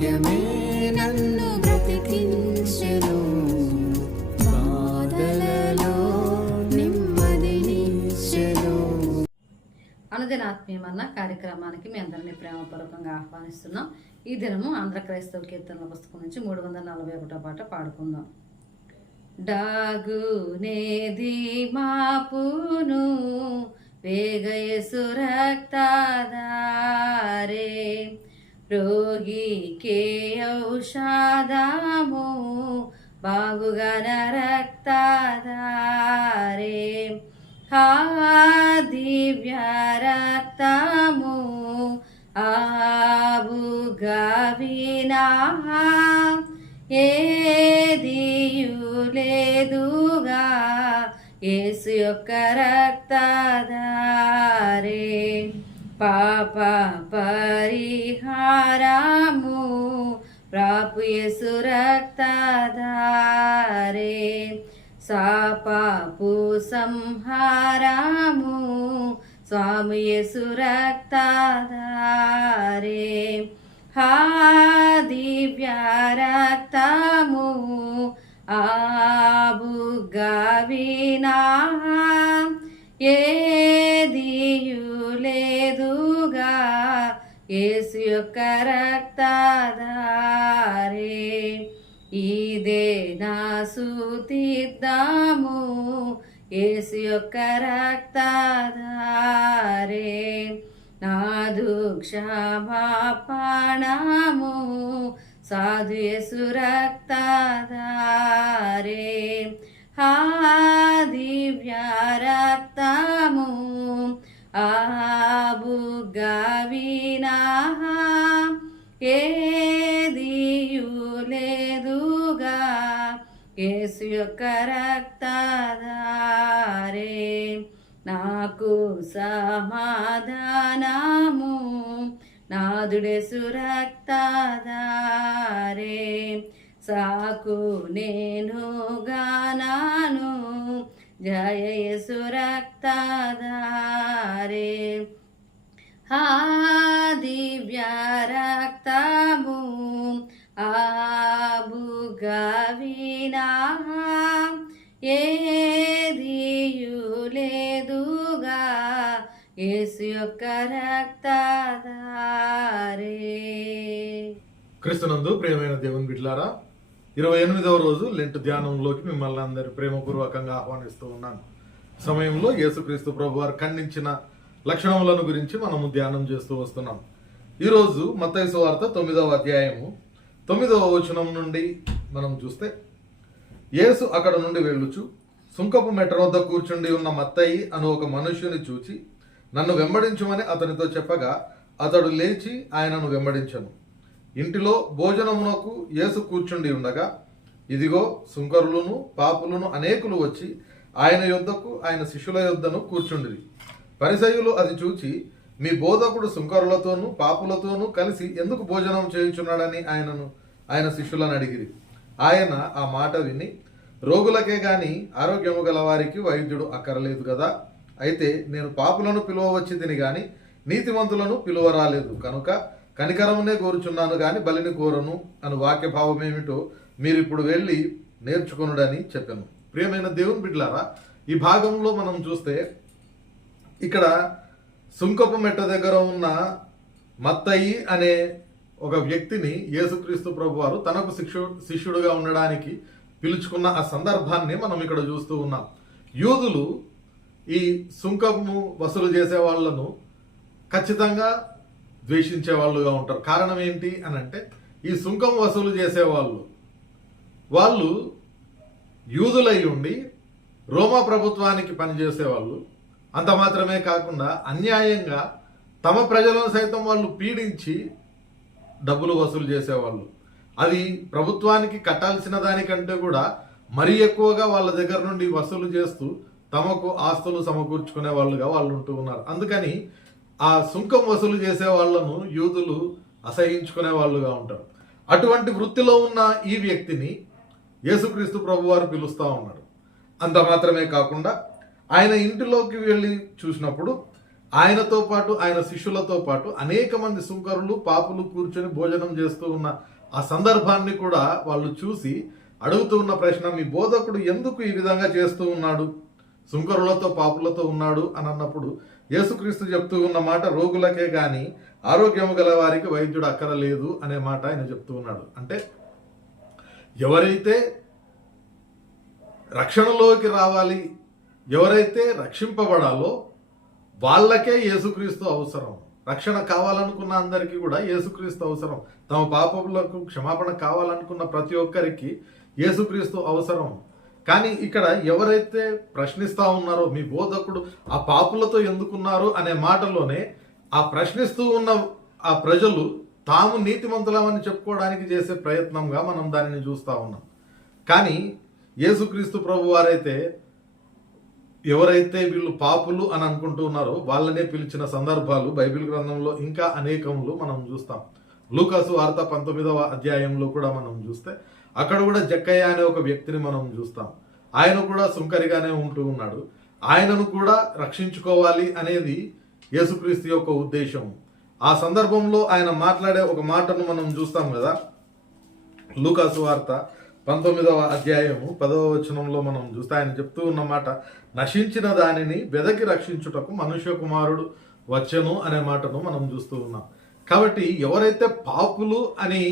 వాక్యమే నన్ను బ్రతికించెను. బాధలలో నెమ్మదినిచ్చెను కార్యక్రమానికి మీ అందరినీ ప్రేమపూర్వకంగా ఆహ్వానిస్తున్నాం. ఈ దినము ఆంధ్ర క్రైస్తవ కీర్తనల పుస్తకం నుంచి మూడు వందల నలభై ఒకటో పాట పాడుకుందాం. డాగునేది మాపును వేగయసు రక్తదారే రోగికే ఔషధము బాగుగన రక్తదారే హా దివ్య రక్తము ఆబుగవినా ఏదియులేదుగా యేసు యొక్క రక్తదారే పాప పరిహారము ప్రాపు యేసు రక్తదారే సాపాపు సంహారము స్వామి యేసు హా దివ్య రక్తము ఆబుగవినా ఏ యేసు యొక్క రక్తదారే ఇదే నా సూతిద్దాము. యేసు యొక్క రక్తదారే నాదు క్షమాపణము సాధు యేసు రక్తదారే హా దివ్య రక్తము. సమాధానము నాదుడే రక్తదారే సాకు నేను గానాను జయ రక్తదారే హా దివ్య రక్తము ఆబుగవినా ఏ యేసు యొక్క రక్తదారే క్రీస్తునందు ప్రేమైన దేవుని బిడ్లారా ఇరవై ఎనిమిదవ రోజు లెంట్ ధ్యానంలోకి మిమ్మల్ని అందరి ప్రేమపూర్వకంగా ఆహ్వానిస్తూ ఉన్నాను. సమయంలో యేసుక్రీస్తు ప్రభు వారు ఖండించిన లక్షణములను గురించి మనము ధ్యానం చేస్తూ వస్తున్నాం. ఈరోజు మత్తయి వార్త తొమ్మిదవ అధ్యాయము. తొమ్మిదవ వచనం నుండి మనం చూస్తే యేసు అక్కడ నుండి వెళ్ళుచు సుంకపు మెట్ట వద్ద కూర్చుండి ఉన్న మత్తయి అను ఒక మనుష్యుని చూచి నన్ను వెంబడించుమని అతనితో చెప్పగా అతడు లేచి ఆయనను వెంబడించను. ఇంటిలో భోజనమునకు యేసు కూర్చుండి ఉండగా ఇదిగో సుంకరులను పాపులను అనేకులు వచ్చి ఆయన యొద్దకు ఆయన శిష్యుల యొద్దను కూర్చుండిరి. పరిసయులు అది చూచి మీ బోధకుడు సుంకరులతోనూ పాపులతోనూ కలిసి ఎందుకు భోజనం చేయించున్నాడని ఆయనను ఆయన శిష్యులను అడిగిరి. ఆయన ఆ మాట విని రోగులకే గాని ఆరోగ్యము గల వారికి వైద్యుడు అక్కరలేదు కదా అయితే నేను పాపులను పిలువవచ్చిందిని గాని నీతిమంతులను పిలువరాలేదు. కనుక కనికరమునే కోరుచున్నాను గాని బలిని కోరను అను వాక్య భావం ఏమిటో మీరు ఇప్పుడు వెళ్ళి నేర్చుకొనుడని చెప్పాను. ప్రియమైన దేవుని బిడ్లారా ఈ భాగంలో మనం చూస్తే ఇక్కడ సుంకపు మెట్ట దగ్గర ఉన్న మత్తయి అనే ఒక వ్యక్తిని యేసుక్రీస్తు ప్రభు వారు తనకు శిక్షు శిష్యుడుగా ఉండడానికి పిలుచుకున్న ఆ సందర్భాన్ని మనం ఇక్కడ చూస్తూ ఉన్నాం. యూదులు ఈ సుంకము వసూలు చేసే వాళ్ళను ఖచ్చితంగా ద్వేషించే వాళ్ళుగా ఉంటారు. కారణం ఏంటి అని అంటే ఈ సుంకం వసూలు చేసేవాళ్ళు వాళ్ళు యూదులై ఉండి రోమా ప్రభుత్వానికి పనిచేసేవాళ్ళు అంత మాత్రమే కాకుండా అన్యాయంగా తమ ప్రజలను సైతం వాళ్ళు పీడించి డబ్బులు వసూలు చేసేవాళ్ళు అది ప్రభుత్వానికి కట్టాల్సిన దానికంటే కూడా మరీ ఎక్కువగా వాళ్ళ దగ్గర నుండి వసూలు చేస్తూ తమకు ఆస్తులు సమకూర్చుకునే వాళ్ళుగా వాళ్ళు ఉంటూ ఉన్నారు. అందుకని ఆ సుంకం వసూలు చేసే వాళ్ళను యూదులు అసహించుకునే వాళ్ళుగా ఉంటారు. అటువంటి వృత్తిలో ఉన్న ఈ వ్యక్తిని యేసుక్రీస్తు ప్రభువారు పిలుస్తూ ఉన్నారు. అంత మాత్రమే కాకుండా ఆయన ఇంటిలోకి వెళ్ళి చూసినప్పుడు ఆయనతో పాటు ఆయన శిష్యులతో పాటు అనేక మంది సుంకరులు పాపులు కూర్చొని భోజనం చేస్తూ ఉన్న ఆ సందర్భాన్ని కూడా వాళ్ళు చూసి అడుగుతూ ఉన్న ప్రశ్న మీ బోధకుడు ఎందుకు ఈ విధంగా చేస్తూ ఉన్నాడు? సుంకరులతో పాపులతో ఉన్నాడు అని అన్నప్పుడు యేసుక్రీస్తు చెప్తూ ఉన్న మాట రోగులకే కానీ ఆరోగ్యము గల వారికి వైద్యుడు అక్కరలేదు అనే మాట ఆయన చెప్తూ ఉన్నాడు. అంటే ఎవరైతే రక్షణలోకి రావాలి ఎవరైతే రక్షింపబడాలో వాళ్ళకే యేసుక్రీస్తు అవసరం. రక్షణ కావాలనుకున్న అందరికీ కూడా యేసుక్రీస్తు అవసరం. తమ పాపములకు క్షమాపణ కావాలనుకున్న ప్రతి ఒక్కరికి యేసుక్రీస్తు అవసరం. కానీ ఇక్కడ ఎవరైతే ప్రశ్నిస్తూ ఉన్నారో మీ బోధకుడు ఆ పాపులతో ఎందుకున్నారు అనే మాటలోనే ఆ ప్రశ్నిస్తూ ఉన్న ఆ ప్రజలు తాము నీతిమంతులమని చెప్పుకోవడానికి చేసే ప్రయత్నంగా మనం దానిని చూస్తూ ఉన్నాం. కానీ యేసుక్రీస్తు ప్రభు వారైతే ఎవరైతే వీళ్ళు పాపులు అని అనుకుంటూ ఉన్నారో వాళ్ళనే పిలిచిన సందర్భాలు బైబిల్ గ్రంథంలో ఇంకా అనేకములు మనం చూస్తాం. లూకాసు వార్త పంతొమ్మిదవ అధ్యాయంలో కూడా మనం చూస్తే అక్కడ కూడా జక్కయ్య అనే ఒక వ్యక్తిని మనం చూస్తాం. ఆయన కూడా సుంకరిగానే ఉంటూ ఉన్నాడు. ఆయనను కూడా రక్షించుకోవాలి అనేది యేసుక్రీస్తు యొక్క ఉద్దేశం. ఆ సందర్భంలో ఆయన మాట్లాడే ఒక మాటను మనం చూస్తాం కదా. లూకాసు వార్త పంతొమ్మిదవ అధ్యాయము పదవ వచనంలో మనం చూస్తే ఆయన చెప్తూ ఉన్న మాట నశించిన దానిని వెదకి రక్షించుటకు మనుష్య కుమారుడు వచ్చెను అనే మాటను మనం చూస్తూ ఉన్నాం. కాబట్టి ఎవరైతే పాపులు అని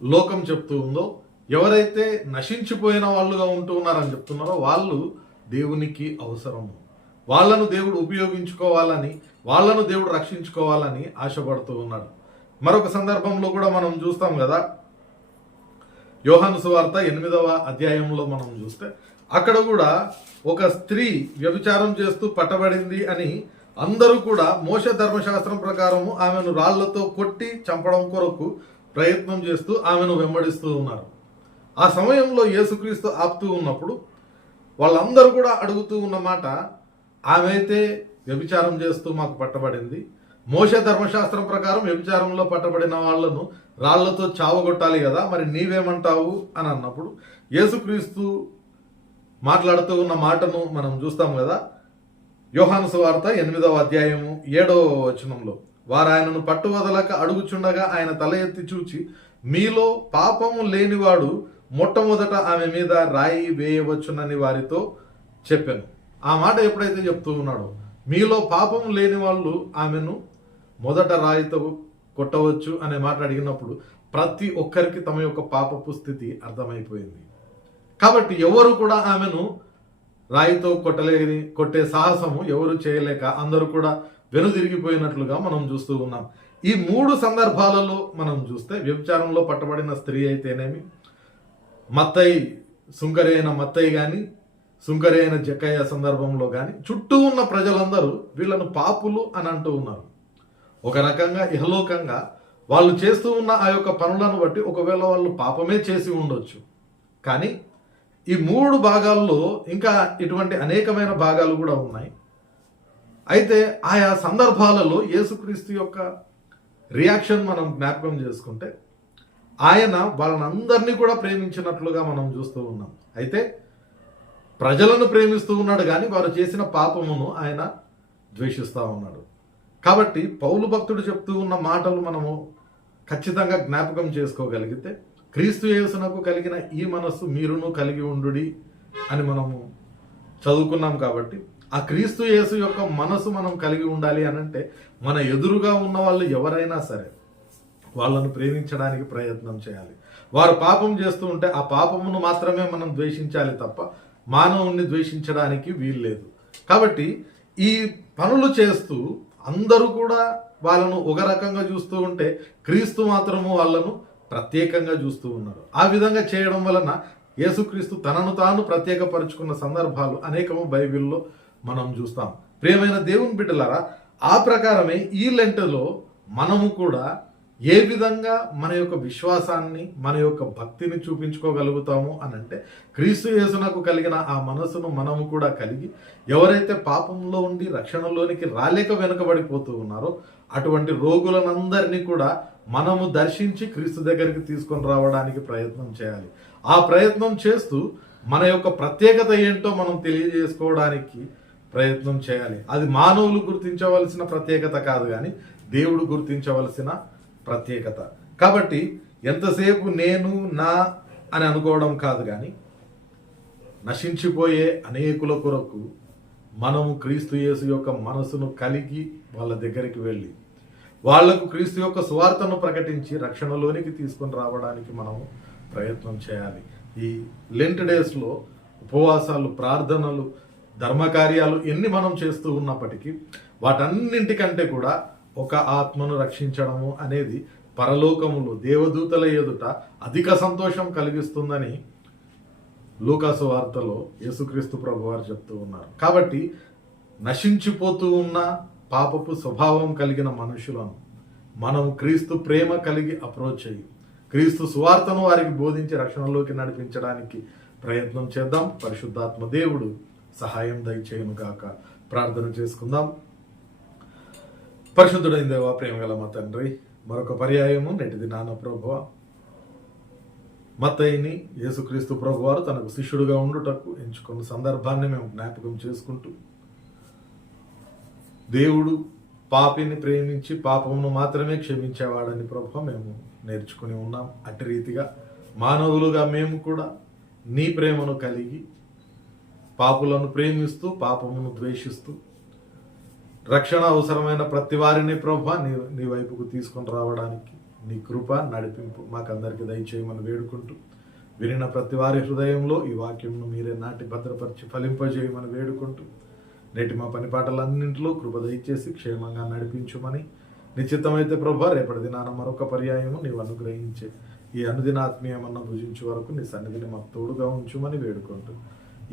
లోకం చెప్తూ ఉందో ఎవరైతే నశించిపోయిన వాళ్ళుగా ఉంటూ ఉన్నారని చెప్తున్నారో వాళ్ళు దేవునికి అవసరము. వాళ్ళను దేవుడు ఉపయోగించుకోవాలని వాళ్ళను దేవుడు రక్షించుకోవాలని ఆశపడుతూ ఉన్నాడు. మరొక సందర్భంలో కూడా మనం చూస్తాం కదా యోహాను సువార్త ఎనిమిదవ అధ్యాయంలో మనం చూస్తే అక్కడ కూడా ఒక స్త్రీ వ్యభిచారం చేస్తూ పట్టబడింది అని అందరూ కూడా మోస ధర్మశాస్త్రం ప్రకారము ఆమెను రాళ్ళతో కొట్టి చంపడం కొరకు ప్రయత్నం చేస్తూ ఆమెను వెంబడిస్తూ ఉన్నారు. ఆ సమయంలో యేసుక్రీస్తు ఆపుతూ ఉన్నప్పుడు వాళ్ళందరూ కూడా అడుగుతూ ఉన్న మాట ఆమె అయితే వ్యభిచారం చేస్తూ మాకు పట్టబడింది. మోస ధర్మశాస్త్రం ప్రకారం వ్యభిచారంలో పట్టబడిన వాళ్ళను రాళ్ళతో చావగొట్టాలి కదా మరి నీవేమంటావు? అని అన్నప్పుడు యేసుక్రీస్తు మాట్లాడుతూ ఉన్న మాటను మనం చూస్తాం కదా. యోహాను సువార్త ఎనిమిదవ అధ్యాయము ఏడవ వచనంలో. వారు ఆయనను పట్టువదలక అడుగుచుండగా ఆయన తల ఎత్తి చూచి మీలో పాపము లేనివాడు మొట్టమొదట ఆమె మీద రాయి వేయవచ్చునని వారితో చెప్పాను. ఆ మాట ఎప్పుడైతే చెప్తూ ఉన్నాడో మీలో పాపం లేని వాళ్ళు ఆమెను మొదట రాయితో కొట్టవచ్చు అనే మాట అడిగినప్పుడు ప్రతి ఒక్కరికి తమ యొక్క పాపపు స్థితి అర్థమైపోయింది. కాబట్టి ఎవరు కూడా ఆమెను రాయితో కొట్టలేని కొట్టే సాహసము ఎవరు చేయలేక అందరూ కూడా వెనుదిరిగిపోయినట్లుగా మనం చూస్తూ ఉన్నాం. ఈ మూడు సందర్భాలలో మనం చూస్తే వ్యభిచారంలో పట్టబడిన స్త్రీ అయితేనేమి? మత్తయి సుంకరి అయిన మత్తయి కానీ సుంకరి అయిన జక్కయ్య సందర్భంలో కానీ చుట్టూ ఉన్న ప్రజలందరూ వీళ్ళను పాపులు అని అంటూ ఉన్నారు. ఒక రకంగా ఇహలోకంగా వాళ్ళు చేస్తూ ఉన్న ఆ యొక్క పనులను బట్టి ఒకవేళ వాళ్ళు పాపమే చేసి ఉండొచ్చు. కానీ ఈ మూడు భాగాల్లో ఇంకా ఇటువంటి అనేకమైన భాగాలు కూడా ఉన్నాయి. అయితే ఆయా సందర్భాలలో యేసుక్రీస్తు యొక్క రియాక్షన్ మనం జ్ఞాపకం చేసుకుంటే ఆయన వాళ్ళనందరినీ కూడా ప్రేమించినట్లుగా మనం చూస్తూ ఉన్నాం. అయితే ప్రజలను ప్రేమిస్తూ ఉన్నాడు కానీ వారు చేసిన పాపమును ఆయన ద్వేషిస్తూ ఉన్నాడు. కాబట్టి పౌలు భక్తుడు చెప్తూ ఉన్న మాటలు మనము ఖచ్చితంగా జ్ఞాపకం చేసుకోగలిగితే క్రీస్తు యేసునకు కలిగిన ఈ మనస్సు మీరును కలిగి ఉండుడి అని మనము చదువుకున్నాం కాబట్టి ఆ క్రీస్తు యేసు యొక్క మనసు మనం కలిగి ఉండాలి అని అంటే మన ఎదురుగా ఉన్న వాళ్ళు ఎవరైనా సరే వాళ్ళను ప్రేమించడానికి ప్రయత్నం చేయాలి. వారు పాపం చేస్తూ ఉంటే ఆ పాపమును మాత్రమే మనం ద్వేషించాలి తప్ప మానవుణ్ణి ద్వేషించడానికి వీల్లేదు. కాబట్టి ఈ పనులు చేస్తూ అందరూ కూడా వాళ్ళను ఒక రకంగా చూస్తూ ఉంటే క్రీస్తు మాత్రము వాళ్ళను ప్రత్యేకంగా చూస్తూ ఉన్నారు. ఆ విధంగా చేయడం వలన యేసుక్రీస్తు తనను తాను ప్రత్యేకపరుచుకున్న సందర్భాలు అనేకము బైబిల్లో మనం చూస్తాం. ప్రియమైన దేవుని బిడ్డలారా ఆ ప్రకారమే ఈ లెంటలో మనము కూడా ఏ విధంగా మన యొక్క విశ్వాసాన్ని మన యొక్క భక్తిని చూపించుకోగలుగుతాము అని అంటే క్రీస్తు యేసునకు కలిగిన ఆ మనసును మనము కూడా కలిగి ఎవరైతే పాపంలో ఉండి రక్షణలోనికి రాలేక వెనుకబడిపోతూ ఉన్నారో అటువంటి రోగులనందరినీ కూడా మనము దర్శించి క్రీస్తు దగ్గరికి తీసుకొని రావడానికి ప్రయత్నం చేయాలి. ఆ ప్రయత్నం చేస్తూ మన యొక్క ప్రత్యేకత ఏంటో మనం తెలియజేసుకోవడానికి ప్రయత్నం చేయాలి. అది మానవులు గుర్తించవలసిన ప్రత్యేకత కాదు కానీ దేవుడు గుర్తించవలసిన ప్రత్యేకత. కాబట్టి ఎంతసేపు నేను నా అని అనుకోవడం కాదు కానీ నశించిపోయే అనేకుల కొరకు మనము క్రీస్తు యేసు యొక్క మనసును కలిగి వాళ్ళ దగ్గరికి వెళ్ళి వాళ్ళకు క్రీస్తు యొక్క స్వార్థను ప్రకటించి రక్షణలోనికి తీసుకొని రావడానికి మనము ప్రయత్నం చేయాలి. ఈ లెంట్ డేస్లో ఉపవాసాలు ప్రార్థనలు ధర్మకార్యాలు ఎన్ని మనం చేస్తూ ఉన్నప్పటికీ వాటన్నింటికంటే కూడా ఒక ఆత్మను రక్షించడము అనేది పరలోకములు దేవదూతల ఎదుట అధిక సంతోషం కలిగిస్తుందని లూకాసు వార్తలో యేసుక్రీస్తు ప్రభు వారు చెప్తూ ఉన్నారు. కాబట్టి నశించిపోతూ ఉన్న పాపపు స్వభావం కలిగిన మనుషులను మనం క్రీస్తు ప్రేమ కలిగి అప్రోచ్ అయ్యి క్రీస్తు సువార్తను వారికి బోధించి రక్షణలోకి నడిపించడానికి ప్రయత్నం చేద్దాం. పరిశుద్ధాత్మ దేవుడు సహాయం దయచేయను గాక. ప్రార్థన చేసుకుందాం. పరిశుద్ధుడైన దేవా ప్రేమ గల మా తండ్రి మరొక పర్యాయము నేటి దినాన ప్రభువ. మత్తయిని యేసుక్రీస్తు ప్రభు వారు తనకు శిష్యుడుగా ఉండుటకు ఎంచుకున్న సందర్భాన్ని మేము జ్ఞాపకం చేసుకుంటూ దేవుడు పాపిని ప్రేమించి పాపమును మాత్రమే క్షమించేవాడని ప్రభు మేము నేర్చుకుని ఉన్నాం. అట్టి రీతిగా మానవులుగా మేము కూడా నీ ప్రేమను కలిగి పాపులను ప్రేమిస్తూ పాపమును ద్వేషిస్తూ రక్షణ అవసరమైన ప్రతి వారిని ప్రభా నీ నీ వైపుకు తీసుకొని రావడానికి నీ కృప నడిపింపు మాకందరికీ దయచేయమని వేడుకుంటూ వినిన ప్రతి వారి హృదయంలో ఈ వాక్యంను మీరే నాటి భద్రపరిచి ఫలింపజేయమని వేడుకుంటూ నేటి మా పని పాటలన్నింటిలో కృప దయచేసి క్షేమంగా నడిపించుమని నిశ్చితమైతే ప్రభా రేపటి దినాన మరొక పర్యాయము నీవు అనుగ్రహించే ఈ అనుదినాత్మీయమన్న భుజించే వరకు నీ సన్నిధిని మాకు తోడుగా ఉంచుమని వేడుకుంటూ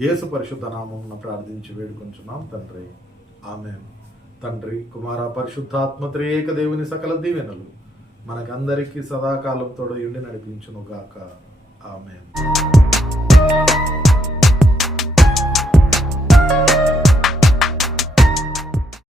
యేసు పరిశుద్ధ నామమున ప్రార్థించి వేడుకుంటున్నాం తండ్రి. ఆమె తండ్రి కుమార పరిశుద్ధాత్మ త్రియేక దేవుని సకల దీవెనలు మనకందరికీ సదాకాలం తోడయుండి నడిపించును గాక ఆమెన్.